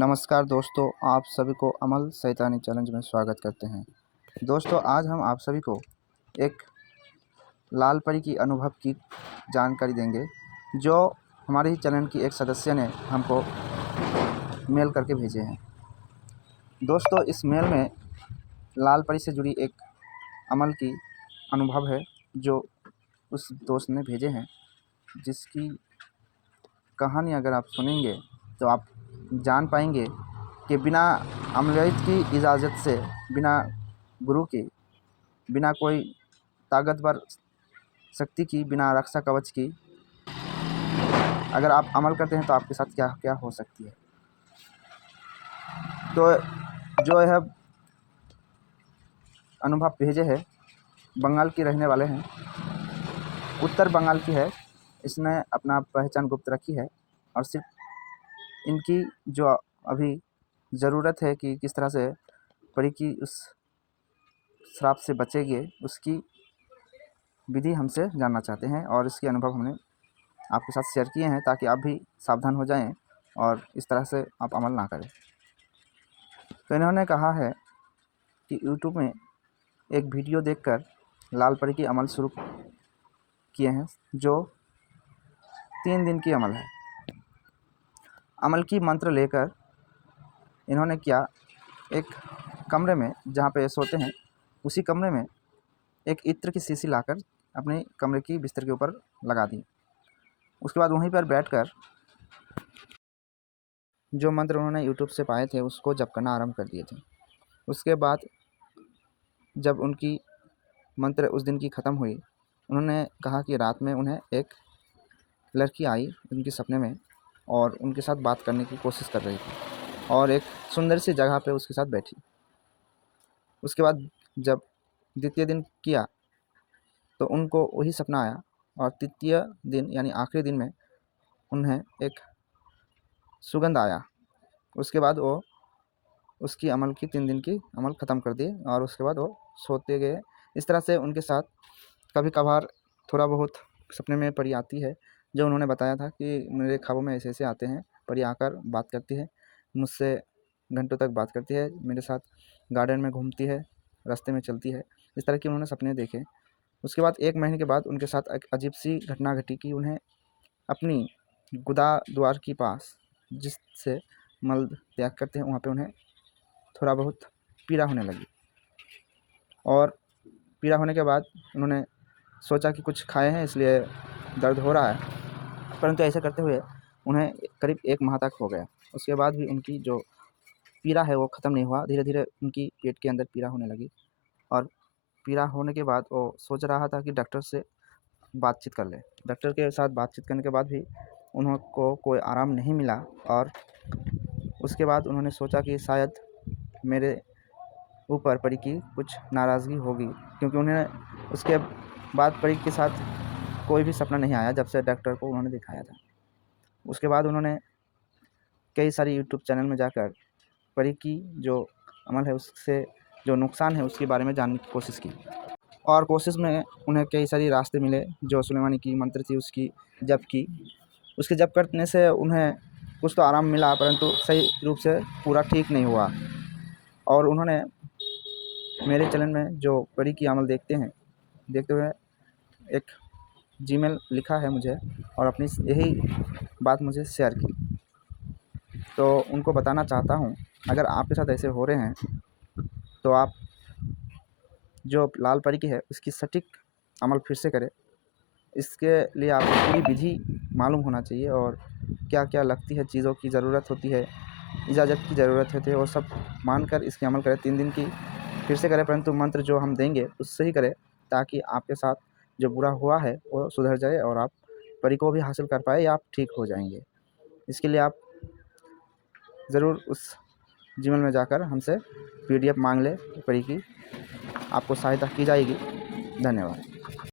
नमस्कार दोस्तों, आप सभी को अमल शैतानी चैलेंज में स्वागत करते हैं। दोस्तों, आज हम आप सभी को एक लाल परी की अनुभव की जानकारी देंगे, जो हमारे ही चैनल की एक सदस्य ने हमको मेल करके भेजे हैं। दोस्तों, इस मेल में लाल परी से जुड़ी एक अमल की अनुभव है जो उस दोस्त ने भेजे हैं, जिसकी कहानी अगर आप सुनेंगे तो आप जान पाएंगे कि बिना अमलयित की इजाज़त से, बिना गुरु की, बिना कोई ताकतवर शक्ति की, बिना रक्षा कवच की, अगर आप अमल करते हैं तो आपके साथ क्या क्या हो सकती है। तो जो यह अनुभव भेजे है, बंगाल की रहने वाले हैं, उत्तर बंगाल की है। इसने अपना पहचान गुप्त रखी है और सिर्फ इनकी जो अभी ज़रूरत है कि किस तरह से परी की उस श्राप से बचेंगे, उसकी विधि हमसे जानना चाहते हैं और इसके अनुभव हमने आपके साथ शेयर किए हैं, ताकि आप भी सावधान हो जाएं और इस तरह से आप अमल ना करें। तो इन्होंने कहा है कि यूट्यूब में एक वीडियो देखकर लाल परी की अमल शुरू किए हैं, जो 3 दिन की अमल है। अमल की मंत्र लेकर इन्होंने क्या, एक कमरे में जहाँ पे सोते हैं, उसी कमरे में एक इत्र की शीशी लाकर अपने कमरे की बिस्तर के ऊपर लगा दी। उसके बाद वहीं पर बैठकर जो मंत्र उन्होंने यूट्यूब से पाए थे उसको जप करना आरंभ कर दिए थे। उसके बाद जब उनकी मंत्र उस दिन की ख़त्म हुई, उन्होंने कहा कि रात में उन्हें एक लड़की आई उनके सपने में और उनके साथ बात करने की कोशिश कर रही थी और एक सुंदर सी जगह पे उसके साथ बैठी। उसके बाद जब द्वितीय दिन किया तो उनको वही सपना आया और तृतीय दिन यानी आखिरी दिन में उन्हें एक सुगंध आया। उसके बाद वो उसकी अमल की 3 दिन की अमल ख़त्म कर दिए और उसके बाद वो सोते गए। इस तरह से उनके साथ कभी कभार थोड़ा बहुत सपने में परी आती है, जो उन्होंने बताया था कि मेरे ख्वाबों में ऐसे आते हैं। परी आकर बात करती है मुझसे, घंटों तक बात करती है, मेरे साथ गार्डन में घूमती है, रास्ते में चलती है। इस तरह के उन्होंने सपने देखे। उसके बाद 1 महीने के बाद उनके साथ एक अजीब सी घटना घटी कि उन्हें अपनी गुदा द्वार के पास, जिससे मल त्याग करते हैं, वहाँ पे उन्हें थोड़ा बहुत पीड़ा होने लगी और पीड़ा होने के बाद उन्होंने सोचा कि कुछ खाए हैं इसलिए दर्द हो रहा है, परंतु ऐसा करते हुए उन्हें करीब 1 माह तक हो गया। उसके बाद भी उनकी जो पीड़ा है वो ख़त्म नहीं हुआ। धीरे धीरे उनकी पेट के अंदर पीड़ा होने लगी और पीड़ा होने के बाद वो सोच रहा था कि डॉक्टर से बातचीत कर ले। डॉक्टर के साथ बातचीत करने के बाद भी उनको कोई आराम नहीं मिला और उसके बाद उन्होंने सोचा कि शायद मेरे ऊपर परी की कुछ नाराज़गी होगी, क्योंकि उन्हें उसके बाद परी के साथ कोई भी सपना नहीं आया जब से डॉक्टर को उन्होंने दिखाया था। उसके बाद उन्होंने कई सारी यूट्यूब चैनल में जाकर परी की जो अमल है, उससे जो नुकसान है उसके बारे में जानने की कोशिश की और कोशिश में उन्हें कई सारी रास्ते मिले। जो सुलेमानी की मंत्र थी उसकी जप की, उसके जप करने से उन्हें कुछ तो आराम मिला, परंतु सही रूप से पूरा ठीक नहीं हुआ। और उन्होंने मेरे चैनल में जो परी की अमल देखते हुए एक जीमेल लिखा है मुझे और अपनी यही बात मुझे शेयर की। तो उनको बताना चाहता हूँ, अगर आपके साथ ऐसे हो रहे हैं तो आप जो लाल परी की है उसकी सटीक अमल फिर से करें। इसके लिए आपको पूरी विधि मालूम होना चाहिए और क्या क्या लगती है, चीज़ों की ज़रूरत होती है, इजाज़त की ज़रूरत होती है, वो सब मानकर इसकी अमल करें। 3 दिन की फिर से करें, परंतु मंत्र जो हम देंगे उससे ही करें, ताकि आपके साथ जो बुरा हुआ है वो सुधर जाए और आप परी को भी हासिल कर पाए या आप ठीक हो जाएंगे। इसके लिए आप ज़रूर उस जीमेल में जाकर हमसे PDF मांग लें, परी की आपको सहायता की जाएगी। धन्यवाद।